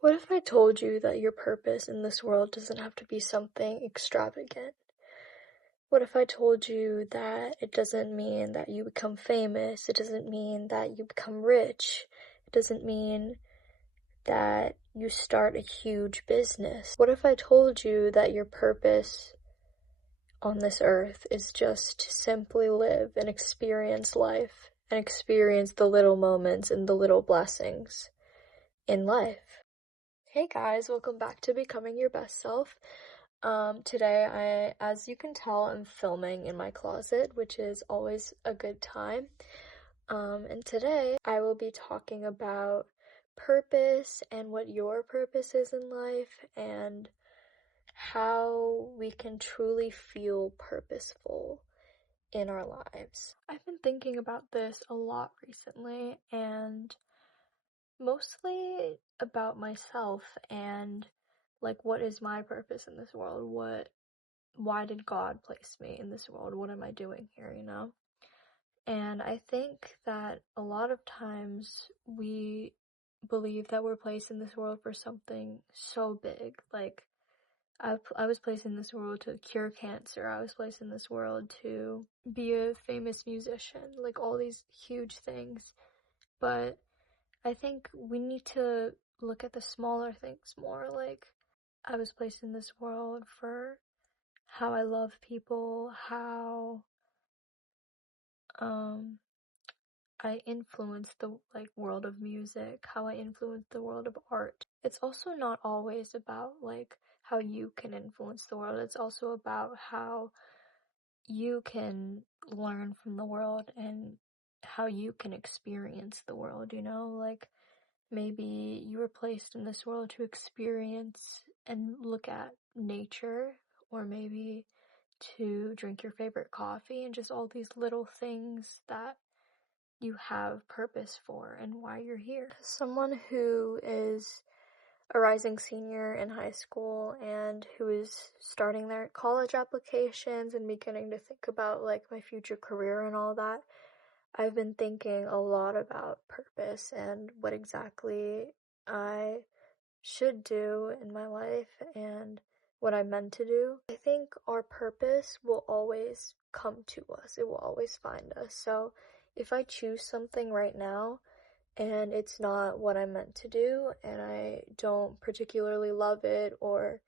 What if I told you that your purpose in this world doesn't have to be something extravagant? What if I told you that it doesn't mean that you become famous, it doesn't mean that you become rich, it doesn't mean that you start a huge business? What if I told you that your purpose on this earth is just to simply live and experience life and experience the little moments and the little blessings in life? Hey guys, welcome back to Becoming Your Best Self. Today as you can tell, I'm filming in my closet, which is always a good time. And today I will be talking about purpose and what your purpose is in life and how we can truly feel purposeful in our lives. I've been thinking about this a lot recently, and mostly about myself and like what is my purpose in this world? Why did God place me in this world? What am I doing here, you know? And I think that a lot of times we believe that we're placed in this world for something so big. Like I was placed in this world to cure cancer. I was placed in this world to be a famous musician, like all these huge things. But I think we need to look at the smaller things more. Like, I was placed in this world for how I love people, how I influence the world of music, how I influence the world of art. It's also not always about like how you can influence the world. It's also about how you can learn from the world and how you can experience the world, you know? Like, maybe you were placed in this world to experience and look at nature, or maybe to drink your favorite coffee, and just all these little things that you have purpose for and why you're here. As someone who is a rising senior in high school and who is starting their college applications and beginning to think about like my future career and all that, I've been thinking a lot about purpose and what exactly I should do in my life and what I'm meant to do. I think our purpose will always come to us. It will always find us. So if I choose something right now and it's not what I'm meant to do and I don't particularly love it, or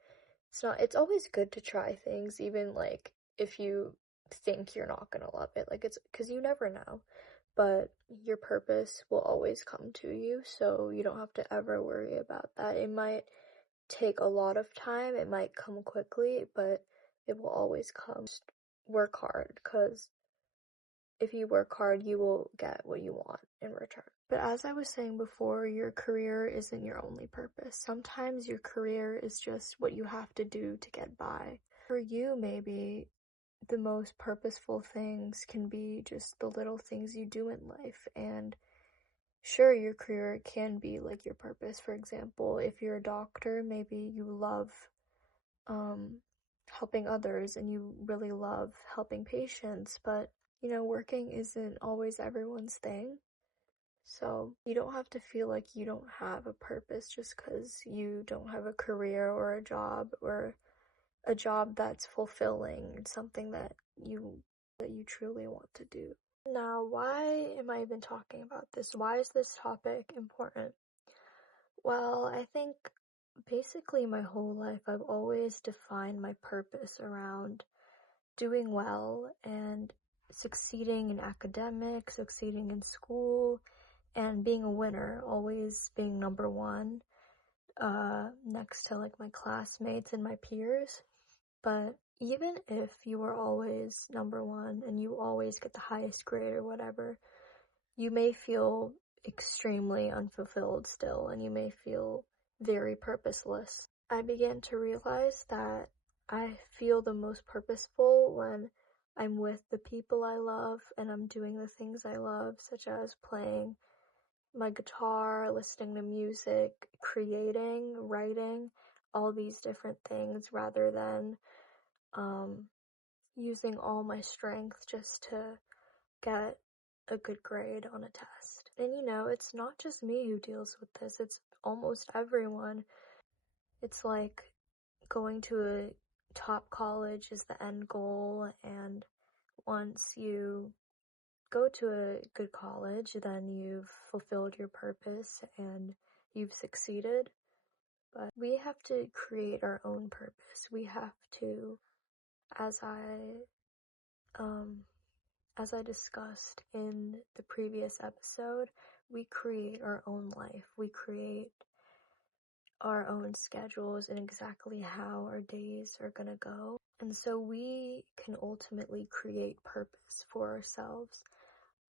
it's always good to try things, even like if you think you're not gonna love it. Like, it's because you never know. But your purpose will always come to you, so you don't have to ever worry about that. It might take a lot of time, it might come quickly, but it will always come. Just work hard, because if you work hard, you will get what you want in return. But as I was saying before, your career isn't your only purpose. Sometimes your career is just what you have to do to get by. For you, maybe the most purposeful things can be just the little things you do in life. And sure, your career can be like your purpose. For example, if you're a doctor, maybe you love helping others and you really love helping patients, but you know, working isn't always everyone's thing. So you don't have to feel like you don't have a purpose just because you don't have a career or a job that's fulfilling and something that you truly want to do. Now, why am I even talking about this? Why is this topic important? Well, I think basically my whole life I've always defined my purpose around doing well and succeeding in academics, succeeding in school, and being a winner, always being number one, next to like my classmates and my peers. But even if you were always number one and you always get the highest grade or whatever, you may feel extremely unfulfilled still, and you may feel very purposeless. I began to realize that I feel the most purposeful when I'm with the people I love and I'm doing the things I love, such as playing my guitar, listening to music, creating, writing, all these different things, rather than using all my strength just to get a good grade on a test. And you know, it's not just me who deals with this, it's almost everyone. It's like going to a top college is the end goal, and once you go to a good college, then you've fulfilled your purpose and you've succeeded. But we have to create our own purpose. We have to, as I discussed in the previous episode, we create our own life. We create our own schedules and exactly how our days are gonna go. And so we can ultimately create purpose for ourselves.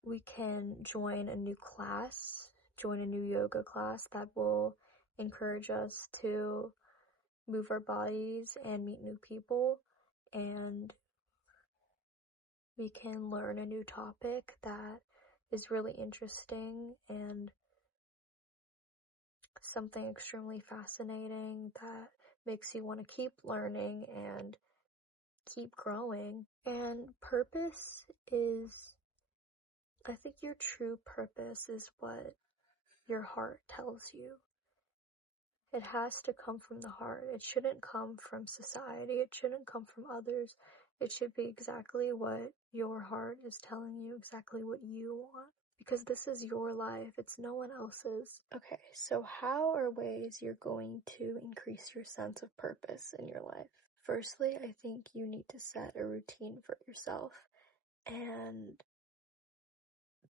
We can join a new class, join a new yoga class that will encourage us to move our bodies and meet new people, and we can learn a new topic that is really interesting and something extremely fascinating that makes you want to keep learning and keep growing. And purpose is, I think your true purpose is what your heart tells you. It has to come from the heart. It shouldn't come from society. It shouldn't come from others. It should be exactly what your heart is telling you, exactly what you want. Because this is your life. It's no one else's. Okay, so how are ways you're going to increase your sense of purpose in your life? Firstly, I think you need to set a routine for yourself. And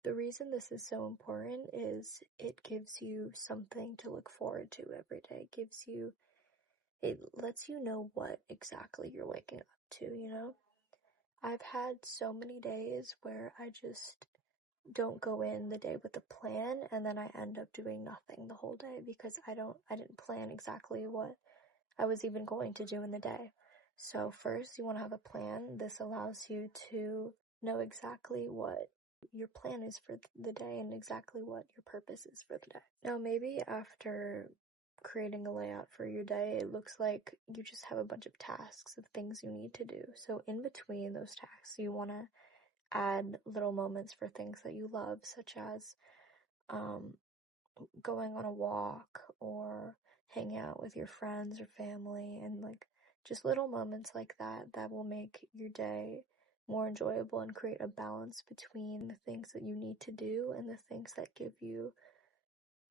the reason this is so important is it gives you something to look forward to every day. It lets you know what exactly you're waking up to, you know? I've had so many days where I just don't go in the day with a plan, and then I end up doing nothing the whole day because I didn't plan exactly what I was even going to do in the day. So first, you want to have a plan. This allows you to know exactly what your plan is for the day and exactly what your purpose is for the day. Now, maybe after creating a layout for your day, it looks like you just have a bunch of tasks of things you need to do. So in between those tasks, you want to add little moments for things that you love, such as going on a walk or hanging out with your friends or family, and like just little moments like that will make your day more enjoyable and create a balance between the things that you need to do and the things that give you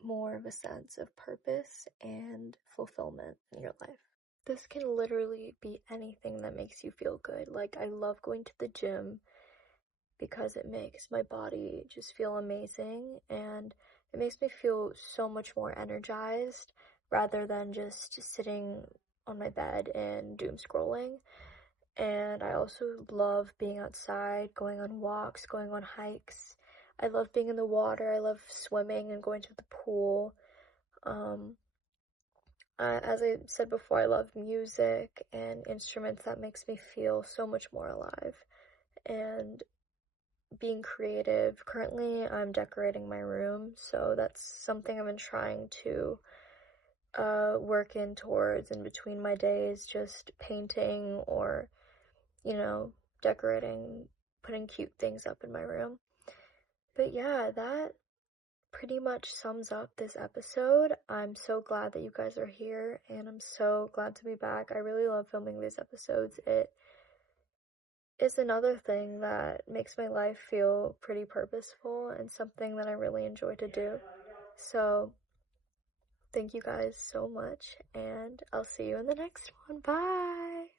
more of a sense of purpose and fulfillment in your life. This can literally be anything that makes you feel good. Like, I love going to the gym because it makes my body just feel amazing, and it makes me feel so much more energized rather than just sitting on my bed and doom scrolling. And I also love being outside, going on walks, going on hikes. I love being in the water. I love swimming and going to the pool. As I said before, I love music and instruments. That makes me feel so much more alive. And being creative. Currently, I'm decorating my room, so that's something I've been trying to work in towards in between my days, just painting or, decorating, putting cute things up in my room. But yeah, that pretty much sums up this episode. I'm so glad that you guys are here, and I'm so glad to be back. I really love filming these episodes. It is another thing that makes my life feel pretty purposeful and something that I really enjoy to do. So, thank you guys so much, and I'll see you in the next one. Bye!